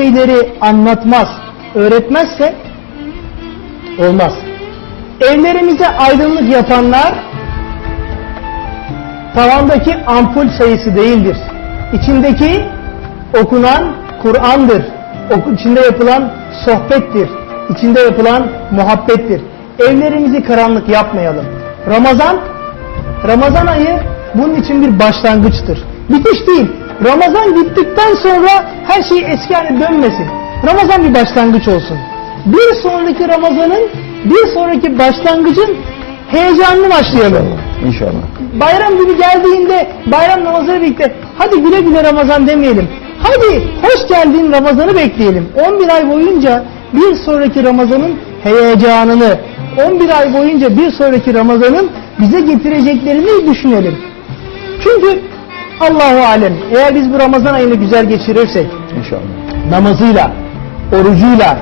şeyleri anlatmaz, öğretmezse olmaz. Evlerimize aydınlık yapanlar tavandaki ampul sayısı değildir. İçindeki okunan Kur'an'dır. İçinde yapılan sohbettir. İçinde yapılan muhabbettir. Evlerimizi karanlık yapmayalım. Ramazan, Ramazan ayı bunun için bir başlangıçtır. Bitiş değil. Ramazan gittikten sonra her şey eski haline dönmesin. Ramazan bir başlangıç olsun. Bir sonraki Ramazan'ın, bir sonraki başlangıcın heyecanını başlayalım İnşallah. bayram günü geldiğinde bayram namazını birlikte hadi güle güle Ramazan demeyelim. Hadi hoş geldin Ramazan'ı bekleyelim. 11 ay boyunca bir sonraki Ramazan'ın heyecanını, 11 ay boyunca bir sonraki Ramazan'ın bize getireceklerini düşünelim. Çünkü Allahu alem eğer biz bu Ramazan ayını güzel geçirirsek İnşallah. namazıyla, orucuyla,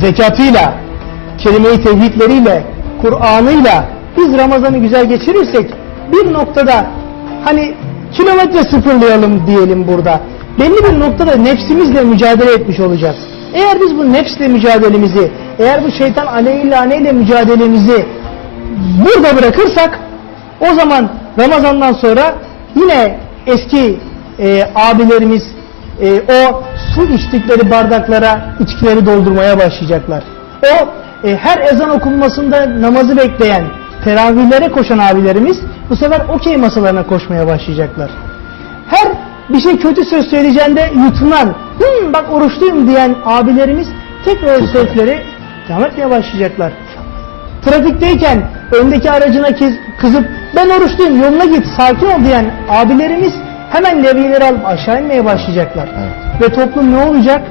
zekatıyla, kelime-i tevhidleriyle, Kur'an'ıyla biz Ramazan'ı güzel geçirirsek bir noktada hani kilometre sıfırlayalım diyelim burada. Belli bir noktada nefsimizle mücadele etmiş olacağız. Eğer biz bu nefsle mücadelemizi, eğer bu şeytan aleyhillaneyle mücadelemizi burada bırakırsak o zaman Ramazan'dan sonra yine eski e, abilerimiz e, o su içtikleri bardaklara içkileri doldurmaya başlayacaklar. O e, her ezan okunmasında namazı bekleyen, teravihlere koşan abilerimiz bu sefer okey masalarına koşmaya başlayacaklar. Her bir şey kötü söz söyleyeceğinde yutunan, "Hım, bak oruçluyum diyen abilerimiz tekrar sözleri devam etmeye başlayacaklar. Trafikteyken öndeki aracına kız- kızıp ben oruçluyum yoluna git sakin ol diyen abilerimiz hemen levyeleri alıp aşağı inmeye başlayacaklar. Evet. Ve toplum ne olacak?